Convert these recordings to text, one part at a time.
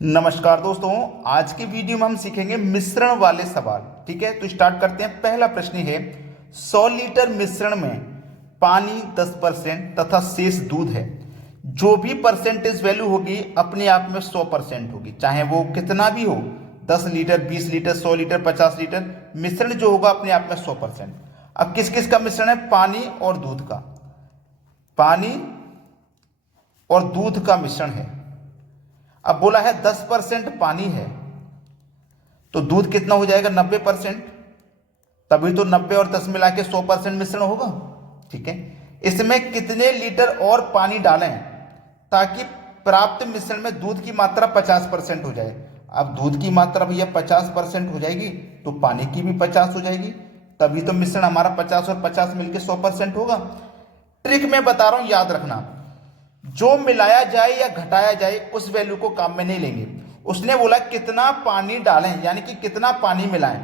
नमस्कार दोस्तों, आज की वीडियो में हम सीखेंगे मिश्रण वाले सवाल। ठीक है, तो स्टार्ट करते हैं। पहला प्रश्न है 100 लीटर मिश्रण में पानी 10% तथा शेष दूध है। जो भी परसेंटेज वैल्यू होगी अपने आप में 100% होगी, चाहे वो कितना भी हो, 10 लीटर, 20 लीटर, 100 लीटर, 50 लीटर, मिश्रण जो होगा अपने आप में 100%। अब किस किस का मिश्रण है? पानी और दूध का। पानी और दूध का मिश्रण है। अब बोला है 10% पानी है तो दूध कितना हो जाएगा? 90%। तभी तो 90 और 10 मिला के 100% मिश्रण होगा। ठीक है, इसमें कितने लीटर और पानी डालें ताकि प्राप्त मिश्रण में दूध की मात्रा 50% हो जाए? अब दूध की मात्रा भैया 50% हो जाएगी तो पानी की भी 50 हो जाएगी, तभी तो मिश्रण हमारा 50 और 50 मिलकर 100% होगा। ट्रिक मैं बता रहा हूं, याद रखना। जो मिलाया जाए या घटाया जाए उस वैल्यू को काम में नहीं लेंगे। उसने बोला कितना पानी डालें, यानी कि कितना पानी मिलाएं।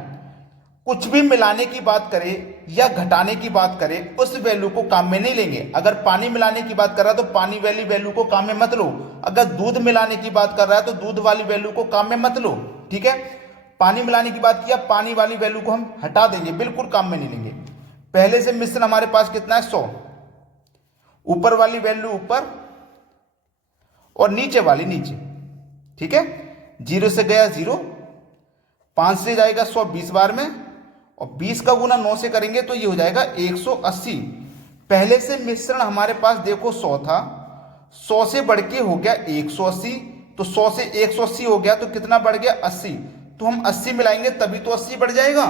कुछ भी मिलाने की बात करें या घटाने की बात करें उस वैल्यू को काम में नहीं लेंगे। अगर पानी मिलाने की बात कर रहा है तो पानी वाली वैल्यू को काम में मत लो। अगर दूध मिलाने की बात कर रहा है तो दूध वाली वैल्यू को काम में मत लो। ठीक है, पानी मिलाने की बात किया, पानी वाली वैल्यू को हम हटा देंगे, बिल्कुल काम में नहीं लेंगे। पहले से मिश्रण हमारे पास कितना है? 100। ऊपर वाली वैल्यू ऊपर और नीचे वाली नीचे। ठीक है, 0 से गया 0, 5 से जाएगा 100 20 बार में, और 20 का गुना 9 से करेंगे तो ये हो जाएगा 180। पहले से मिश्रण हमारे पास देखो 100 था, 100 से बढ़ के हो गया 180, तो 100 से 180 हो गया तो कितना बढ़ गया? 80। तो हम 80 मिलाएंगे तभी तो 80 बढ़ जाएगा।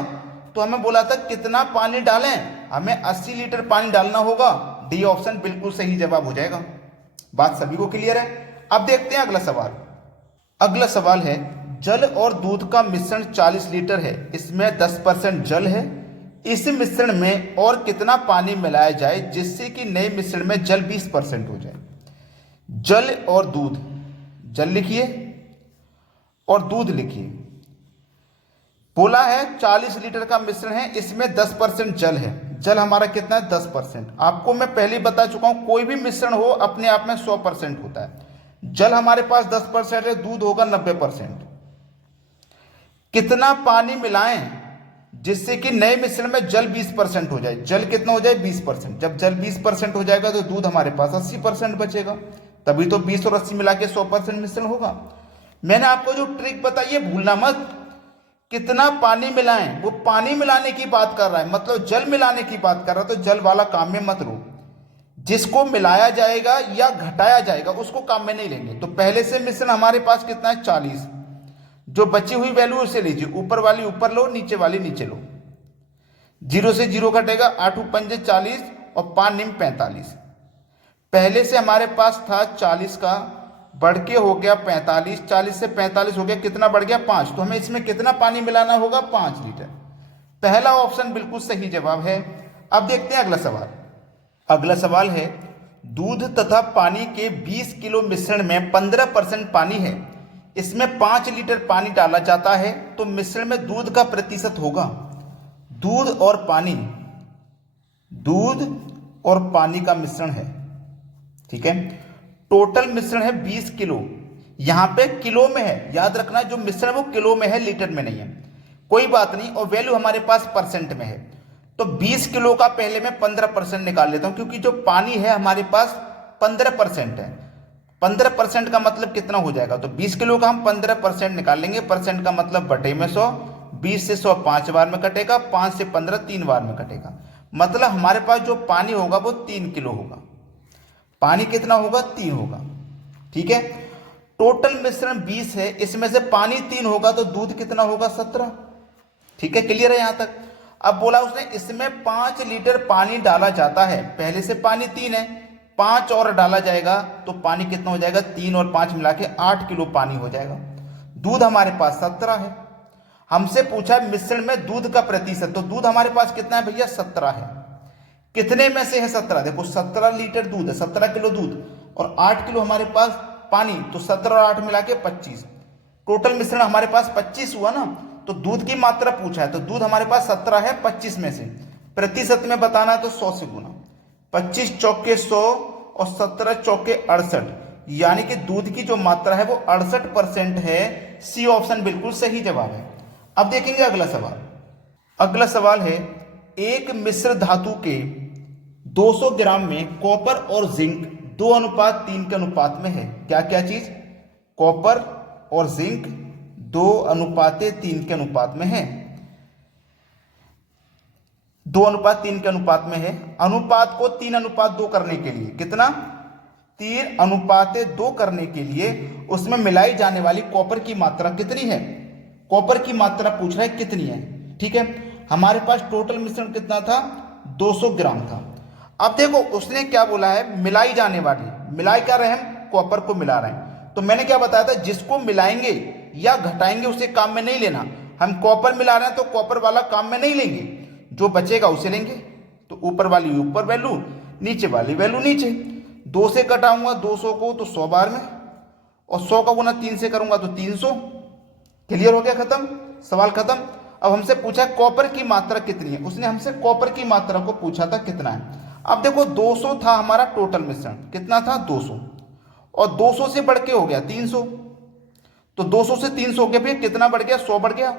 तो हमें बोला था कितना पानी डालें, हमें 80 लीटर पानी डालना होगा। डी ऑप्शन बिल्कुल सही जवाब हो जाएगा। बात सभी को क्लियर है? अब देखते हैं अगला सवाल। अगला सवाल है जल और दूध का मिश्रण 40 लीटर है, इसमें 10% जल है। इस मिश्रण में और कितना पानी मिलाया जाए जिससे कि नए मिश्रण में जल 20% हो जाए? जल और दूध, जल लिखिए और दूध लिखिए। बोला है 40 लीटर का मिश्रण है, इसमें 10% जल है। जल हमारा कितना है? 10%। आपको मैं पहले बता चुका हूं कोई भी मिश्रण हो अपने आप में 100% होता है। जल हमारे पास 10% है, दूध होगा 90%। कितना पानी मिलाएं जिससे कि नए मिश्रण में जल 20% हो जाए? जल कितना हो जाए? 20%। जब जल 20% हो जाएगा तो दूध हमारे पास 80% बचेगा, तभी तो 20 और 80 मिला के 100% मिश्रण होगा। मैंने आपको जो ट्रिक बताई है भूलना मत। कितना पानी मिलाएं, वो पानी मिलाने की बात कर रहा है, मतलब जल मिलाने की बात कर रहा है, तो जल वाला काम में मत लो। जिसको मिलाया जाएगा या घटाया जाएगा उसको काम में नहीं लेंगे। तो पहले से मिश्रण हमारे पास कितना है? 40। जो बची हुई वैल्यू उसे लीजिए, ऊपर वाली ऊपर लो, नीचे वाली नीचे लो। 0 से 0 घटेगा, 8 पंजे 40 और 5 निम 45। पहले से हमारे पास था 40 का, बढ़ के हो गया 45, 40 से 45 हो गया, कितना बढ़ गया? 5। तो हमें इसमें कितना पानी मिलाना होगा? 5 लीटर। पहला ऑप्शन बिल्कुल सही जवाब है। अब देखते हैं अगला सवाल। अगला सवाल है दूध तथा पानी के 20 किलो मिश्रण में 15% पानी है, इसमें 5 लीटर पानी डाला जाता है तो मिश्रण में दूध का प्रतिशत होगा। दूध और पानी, दूध और पानी का मिश्रण है। ठीक है, टोटल मिश्रण है 20 किलो। यहां पे किलो में है, याद रखना जो मिश्रण वो किलो में है, लीटर में नहीं है। कोई बात नहीं, और वैल्यू हमारे पास परसेंट में है। तो 20 किलो का पहले मैं 15% निकाल लेता हूं, क्योंकि जो पानी है हमारे पास 15% है। 15% का मतलब कितना हो जाएगा? तो 20 किलो का हम 15% निकाल लेंगे। परसेंट का मतलब बटे में 100। 20 से 100 5 बार में कटेगा, 5 से 15 3 बार में कटेगा। मतलब हमारे पास जो पानी होगा वो 3 किलो होगा। पानी कितना होगा? 3 होगा। ठीक है, टोटल मिश्रण 20 है, इसमें से पानी 3 होगा तो दूध कितना होगा? 17। ठीक है, क्लियर है यहां तक? अब बोला उसने इसमें 5 लीटर पानी डाला जाता है, पहले से पानी 3 है, 5 और डाला जाएगा तो पानी कितना हो जाएगा? 3 और 5 मिला के 8 किलो पानी हो जाएगा। दूध हमारे पास 17 है। हमसे पूछा मिश्रण में दूध का प्रतिशत, तो दूध हमारे पास कितना है भैया? 17 है। कितने में से है 17? देखो 17 लीटर दूध है, 17 किलो दूध और 8 किलो हमारे पास पानी, तो 17 और 8 मिला के 25। टोटल मिश्रण हमारे पास 25 हुआ ना। तो दूध की मात्रा पूछा है, तो दूध हमारे पास 17 है 25 में से। प्रतिशत में बताना है तो 100 से गुना। 25 चौके 100 और 17 चौके 68, यानी कि दूध की जो मात्रा है वो 68% है। सी ऑप्शन बिल्कुल सही जवाब है। अब देखेंगे अगला सवाल। अगला सवाल है, एक मिश्र धातु के 200 ग्राम में कॉपर और जिंक 2:3 के अनुपात में है। क्या क्या चीज? कॉपर और जिंक 2:3 के अनुपात में है। 2:3 के अनुपात में है। अनुपात को 3:2 करने के लिए, कितना? 3:2 करने के लिए उसमें मिलाई जाने वाली कॉपर की मात्रा कितनी है? कॉपर की मात्रा पूछ रहा है कितनी है। ठीक है, हमारे पास टोटल मिश्रण कितना था? 200 ग्राम था। अब देखो उसने क्या बोला है, मिलाई जाने वाली। मिलाई क्या रहे हम? कॉपर को मिला रहे हैं। तो मैंने क्या बताया था, जिसको मिलाएंगे या घटाएंगे उसे काम में नहीं लेना। हम कॉपर मिला रहे हैं तो कॉपर वाला काम में नहीं लेंगे, जो बचेगा उसे लेंगे। तो ऊपर वाली ऊपर वैल्यू, नीचे वाली वैल्यू नीचे। 2 से घटाऊंगा 200 को तो 100 बार में, और 100 का गुना 3 से करूंगा तो 300। क्लियर हो गया, खत्म, सवाल खत्म। अब हमसे पूछा कॉपर की मात्रा कितनी है। उसने हमसे कॉपर की मात्रा को पूछा था कितना है। अब देखो 200 था हमारा टोटल मिश्रण, कितना था? 200, और 200 से बढ़ के हो गया 300। तो 200 से 300 हो गया, फिर कितना बढ़ गया? 100 बढ़ गया।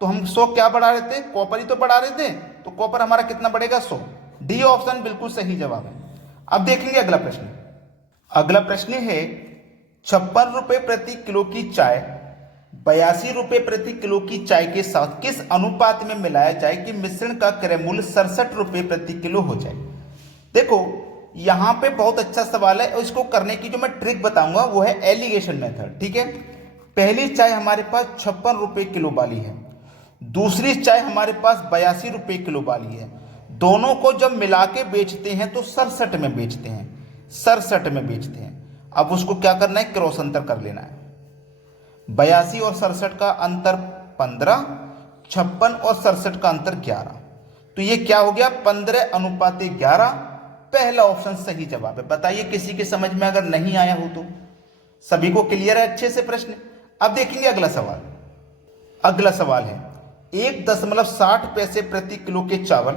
तो हम 100 क्या बढ़ा रहे थे? कॉपर ही तो बढ़ा रहे थे। तो कॉपर हमारा कितना बढ़ेगा? 100। डी ऑप्शन बिल्कुल सही जवाब है। अब देखेंगे अगला प्रश्न। अगला प्रश्न है, 56 रुपए प्रति किलो की चाय 82 रुपए प्रति किलो की चाय के साथ किस अनुपात में मिलाया जाए कि मिश्रण का क्रय मूल्य 67 रुपए प्रति किलो हो जाए। देखो यहां पे बहुत अच्छा सवाल है, और इसको करने की जो मैं ट्रिक बताऊंगा वो है एलिगेशन मेथड। ठीक है, पहली चाय हमारे पास 56 रुपए किलो वाली है, दूसरी चाय हमारे पास 82 रुपए किलो वाली है। दोनों को जब मिला के बेचते हैं तो 67 में बेचते हैं, 67 में बेचते हैं। अब उसको क्या करना है? क्रॉस अंतर कर लेना है। 82 और 67 का अंतर 15, 56 और 67 का अंतर 11। तो ये क्या हो गया? 15:11। पहला ऑप्शन सही जवाब है। बताइए किसी के समझ में अगर नहीं आया हो तो? सभी को क्लियर है अच्छे से प्रश्न? अब देखेंगे अगला सवाल। अगला सवाल है, 1.60 पैसे प्रति किलो के चावल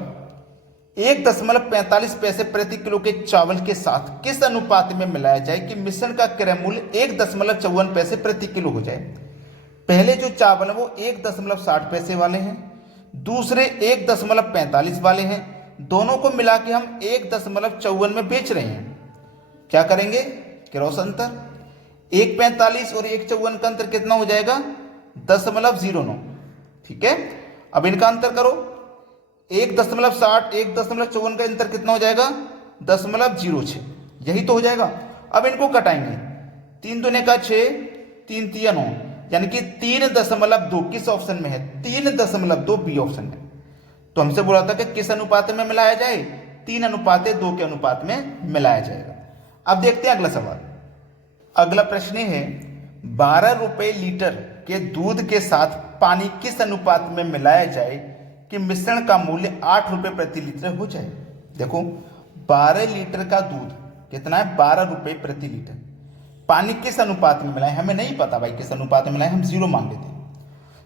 1.45 पैसे प्रति किलो के चावल के साथ किस अनुपात में मिलाया जाए कि मिश्रण का क्रय मूल्य 1.54 पैसे प्रति किलो हो जाए। पहले जो चावल है वो 1.60 पैसे वाले हैं, दूसरे 1.45 वाले हैं। दोनों को मिला के हम 1.54 में बेच रहे हैं। क्या करेंगे? क्रॉस अंतर। 1.45 और 1.54 का अंतर कितना हो जाएगा? 0.09। ठीक है, अब इनका अंतर करो। 1.60 1.54 का अंतर कितना हो जाएगा? 0.06। यही तो हो जाएगा। अब इनको कटाएंगे। 3 दूने का 6, 3 तिया 9, यानी कि 3.2 किस ऑप्शन में है? 3.2 बी ऑप्शन में। तो हमसे बोला था कि किस अनुपात में मिलाया जाए? 3:2 के अनुपात में मिलाया जाएगा। अब देखते हैं अगला सवाल। अगला प्रश्न है, 12 रुपए लीटर के दूध के साथ पानी किस अनुपात में मिलाया जाए कि मिश्रण का मूल्य 8 रुपए प्रति लीटर हो जाए। देखो 12 लीटर का दूध कितना है? 12 रुपए प्रति लीटर। पानी किस अनुपात में मिलाए? हमें नहीं पता भाई किस अनुपात में मिलाए, हम 0 मान लेते हैं।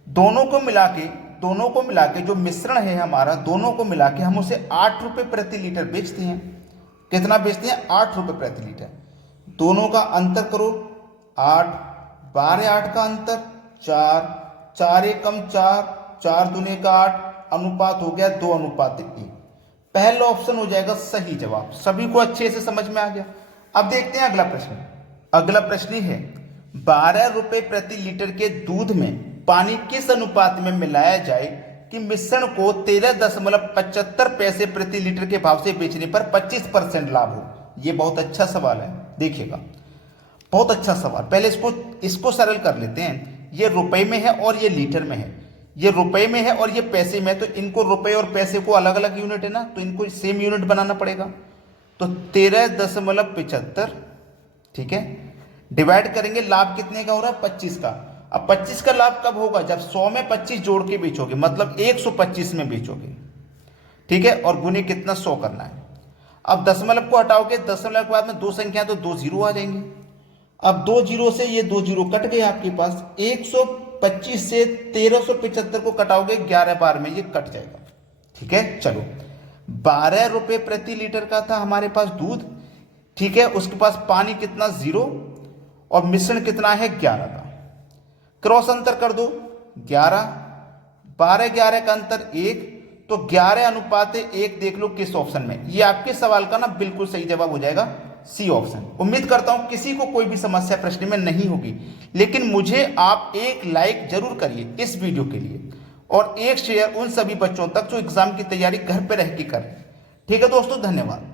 दोनों को मिला के जो मिश्रण है हमारा, दोनों को मिला के हम उसे 8 रुपए प्रति लीटर बेचते हैं। कितना बेचते हैं? 8 रुपए प्रति लीटर। दोनों का अंतर करो, 8, 12 8 का अंतर 4, 4 एकम 4, 4 दूने का 8, अनुपात हो गया 2:1। पहला ऑप्शन हो जाएगा सही जवाब। सभी को अच्छे से समझ में आ गया। अब देखते हैं अगला प्रश्न। अगला प्रश्न है, 12 रुपए प्रति लीटर के दूध में पानी किस अनुपात में मिलाया जाए कि मिश्रण को 13.75 पैसे प्रति लीटर के भाव से बेचने पर 25% लाभ हो। यह बहुत अच्छा सवाल है, देखिएगा बहुत अच्छा सवाल। पहले इसको सरल कर लेते हैं। ये रुपए में है और ये लीटर में है। ये रुपए में है और ये पैसे में है, तो इनको रुपए और पैसे को अलग अलग यूनिट है ना, तो इनको सेम यूनिट बनाना पड़ेगा। तो 13.75, ठीक है, डिवाइड करेंगे, लाभ कितने का हो रहा है? 25 का। अब 25 का लाभ कब होगा? जब 100 में 25 जोड़ के बेचोगे, मतलब 125 में बेचोगे। ठीक है, और गुने कितना? 100 करना है। अब दशमलव को हटाओगे, दशमलव के बाद में 2 संख्या तो 2 जीरो आ जाएंगे। अब 2 जीरो से ये 2 जीरो कट गए आपके पास। 125 से 1375 को कटाओगे 11 बार में, ये कट जाएगा। ठीक है, चलो 12 रुपए प्रति लीटर का था हमारे पास दूध। ठीक है, उसके पास पानी कितना? 0। और मिश्रण कितना है 11 का। क्रॉस अंतर कर दो 11, 12 11 का अंतर 1, तो 11:1 देख लो किस ऑप्शन में। ये आपके सवाल का ना बिल्कुल सही जवाब हो जाएगा सी ऑप्शन। उम्मीद करता हूं किसी को कोई भी समस्या प्रश्न में नहीं होगी, लेकिन मुझे आप एक लाइक जरूर करिए इस वीडियो के लिए और एक शेयर उन सभी बच्चों तक जो एग्जाम की तैयारी घर पे रह के करें। ठीक है दोस्तों, धन्यवाद।